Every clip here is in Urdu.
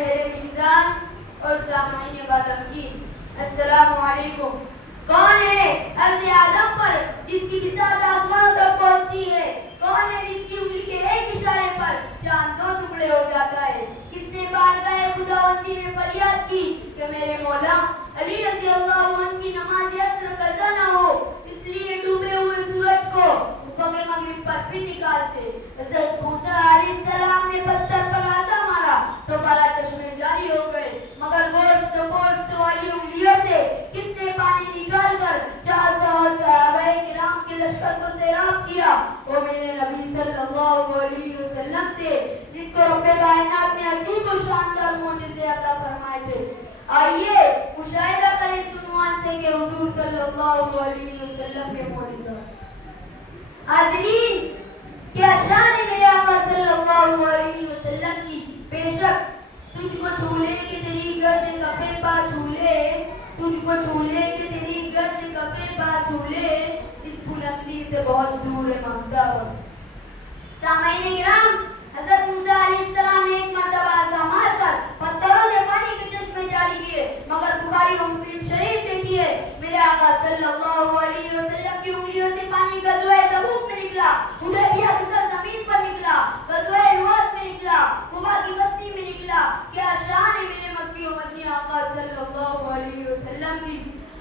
اہل میزان اور سامعین قدمگین، السلام علیکم۔ کون ہے ارض آدم پر جس کی بساط آسمانوں تک پہنچتی ہے؟ کون ہے جس کی انگلی کے ایک اشارے پر چاند دو ٹکڑے ہو جاتا ہے؟ کس نے بارگاہ خداوندی میں فریاد کی کہ میرے مولا علی رضی اللہ عنہ کی نماز عصر قضا نہ ہو، اس لیے ڈوبے ہوئے سورج کو افق مغرب پر پھر نکالتے؟ حضرت موسیٰ علیہ السلام نے پتھر پر آسا مارا تو 12 چشمے جاری ہو گئے، مگر گوشت والی انگلیوں سے کس نے پانی نکال کر 400 صحابہ کرام کے لشکر کو سیراب کیا؟ وہ میرے نبی صلی اللہ علیہ وسلم تھے، جن کو رب کائنات نے عجیب و شاندار معجزے عطا فرمائے تھے۔ آئیے مشاہدہ کریں اس عنوان سے کہ حضور صلی اللہ علیہ وسلم کے معجزات۔ حاضرین، کیا شان ہے میرے آقا صلی اللہ علیہ وسلم کی! بے شک تجھ کو چھولے کہ تیری گرد کپے پا چھولے، تجھ کو چھولے کہ تیری گرد کپے پا چھولے، اس بلندی سے بہت دور ہے مہتاب۔ سامعین کرام، حضرت موسیٰ علیہ السلام نے ایک مرتبہ آسا مار کر پتھروں سے پانی کے چشمے جاری کیے، مگر بخاری و مسلم شریف دیتی ہے میرے آقا صلی اللہ علیہ وسلم کی انگلیوں سے پانی غزوہ تبوک میں نکلا، حدیبیہ کی سرزمین پر نکلا، غزوہ روات میں نکلا، قبا کی بستی میں نکلا۔ کیا شان ہے میرے مکی و مدنی آقا صلی اللہ علیہ وسلم کی!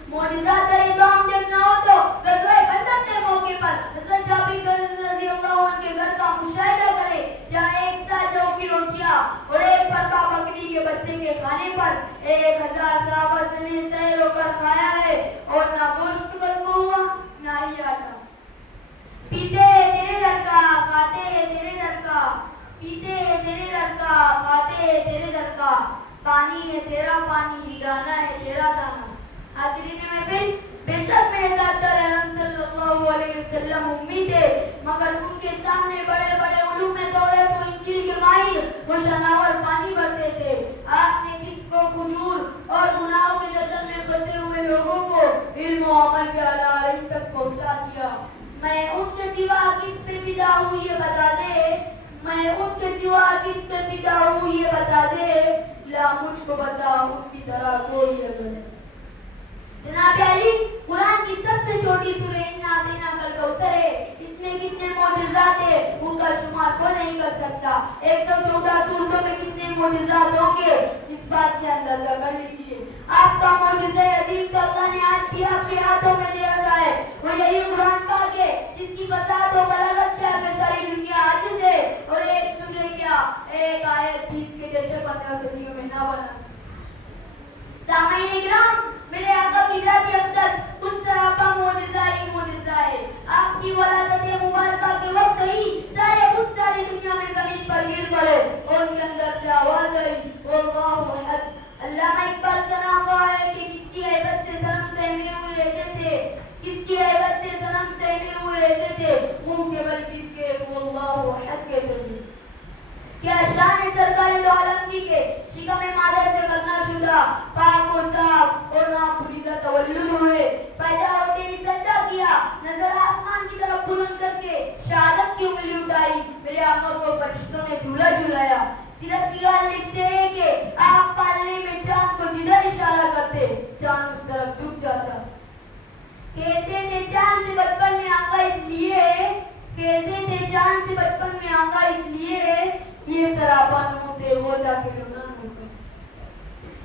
معجزات ادام دیکھنا ہو تو غزوہ خندق کے موقع پر حضرت جابر رضی اللہ عنہ کے گھر کا مشاہدہ کرے، جہاں ایک ساتھ جو کی روٹیاں اور ایک پربا بکری کے بچے کے کھانے پر 1000 صحابہ نے سیر ہو کر کھایا ہے، اور نہ گوشت ختم ہوا نہ ہی آٹا۔ پیتے ہیں تیرے در کا، کھاتے ہیں تیرے در کا، پیتے ہیں تیرے در کا، کھاتے ہیں تیرے در کا، پانی ہے تیرا پانی، دانا ہے تیرا دانا۔ حاضرین محفل، بے شک میرے دادا رحم صلی اللہ علیہ وسلم امی تھے، مگر ان کے سامنے بڑے بڑے علوم توریت و انجیل کے ماہر وہ شناور پانی بھرتے تھے۔ آپ نے کس کو فجور اور گناہوں کے جسد میں پھنسے ہوئے لوگوں کو علم و عمل کے اعلیٰ علم تک پہنچا دیا۔ میں ان کے سوا کس پہ فدا ہوں یہ بتا دے، میں ان کے سوا کس پہ فدا ہوں یہ بتا دے، لا مجھ کو بتا ان کی طرح کوئی اگر ہے۔ جناب علی، قرآن کی سب سے چھوٹی سورہ انا اعطیناک الکوثر ہے، اس میں کتنے معجزات ہیں ان کا شمار کو نہیں کر سکتا۔ 114 سورتوں میں کتنے معجزات ہوں گے اس بات سے اندازہ کر لیجیے۔ آپ کا معجزہ عظیم تو اللہ نے آج بھی آپ کے ہاتھوں میں دے رکھا ہے، وہ یہی قرآن پاک ہے جس کی فصاحت و بلاغت کیا کہ ساری دنیا عاجز ہے، اور ایک سورہ کیا ایک آیت 20 کے جیسے 15 صدیوں میں نہ بنا۔ سامعین کرام، میرے آقا کی ذات اقدس خود سراپا معجزہ ہی معجزہ ہے۔ آپ کی ولادت مبارکہ کے وقت ہی سارے خود ساری دنیا میں زمین پر گر پڑے، اور ان کے اندر سے آواز آئی واللہ احد۔ علامہ اقبال ثنا ہوا ہے کہ کس کی عیبت سے صنم سہمے ہوئے رہتے تھے، کس کی عیبت سے صنم سہمے ہوئے رہتے تھے، منہ کے بل گر کے واللہ احد کہتے تھے۔ کیا شان ہے سرکار دو عالم کی کہ شکم مادر سے کرنا شدہ، پاک و صاف اور ناپوریدہ تولد ہوئے، پیدا ہوتے ہی سجدہ کیا، نظر آسمان کی طرف بلند کر کے شہادت کی انگلی اٹھائی، میرے آقا کو فرشتوں نے جھولا جھلایا۔ سیرت کی حال لکھتے ہیں کہ آپ پالنے میں چاند کو جدھر اشارہ کرتے چاند اس طرف جھک جاتا۔ کہتے تھے چاند سے بچپن میں آقا اس لیے، کہتے تھے چاند سے بچپن میں آقا اس لیے یہ سراپا نہ ہوتے وہ تاکہ نہ ہوتے۔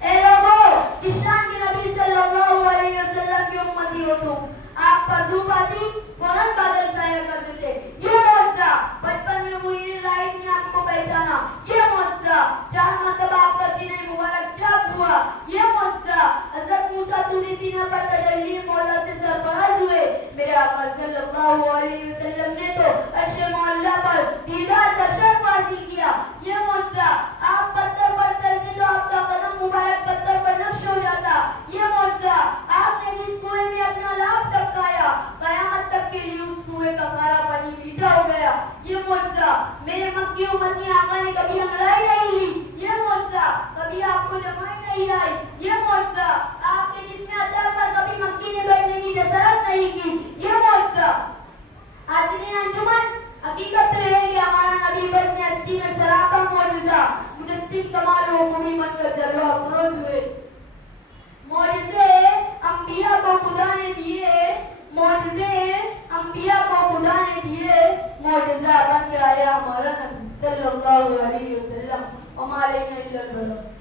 اے لوگوں، اس شان کے نبی صلی اللہ علیہ وسلم کی امتی ہو تم، آپ پر دھوپ آتی فوراً بادل سایہ کرتے تھے، یہ معجزہ۔ بچپن میں ہوئی لائٹ نے آپ کو پہچانا، یہ معجزہ۔ 4 مرتبہ آپ کا سینہ مبارک چاک ہوا، یہ معجزہ۔ حضرت موسیٰ طور سینہ پر تجلی مولا سے سرفراز ہوئے، میرے آقا صلی اللہ علیہ وسلم نے تو عرش معلیٰ پر دیدار کا شرف حاصل کیا، یہ معجزہ۔ آپ پتھر پر چلتے تو آپ کا قدم مبارک پتھر پر نقش ہو جاتا، یہ معجزہ۔ آپ نے جس کنویں میں اپنا لاب ٹپکایا، قیامت تک کے لیے اس کنویں کا کھارا پانی میٹھا ہو کو بھی من کر جلوہ افروز ہوئے. معجزے انبیاء کو خدا نے دیے, معجزے انبیاء کو خدا نے دیے, معجزہ بن کے آیا ہمارا نبی صلی اللہ علیہ وسلم. وما علینا الا البلاغ.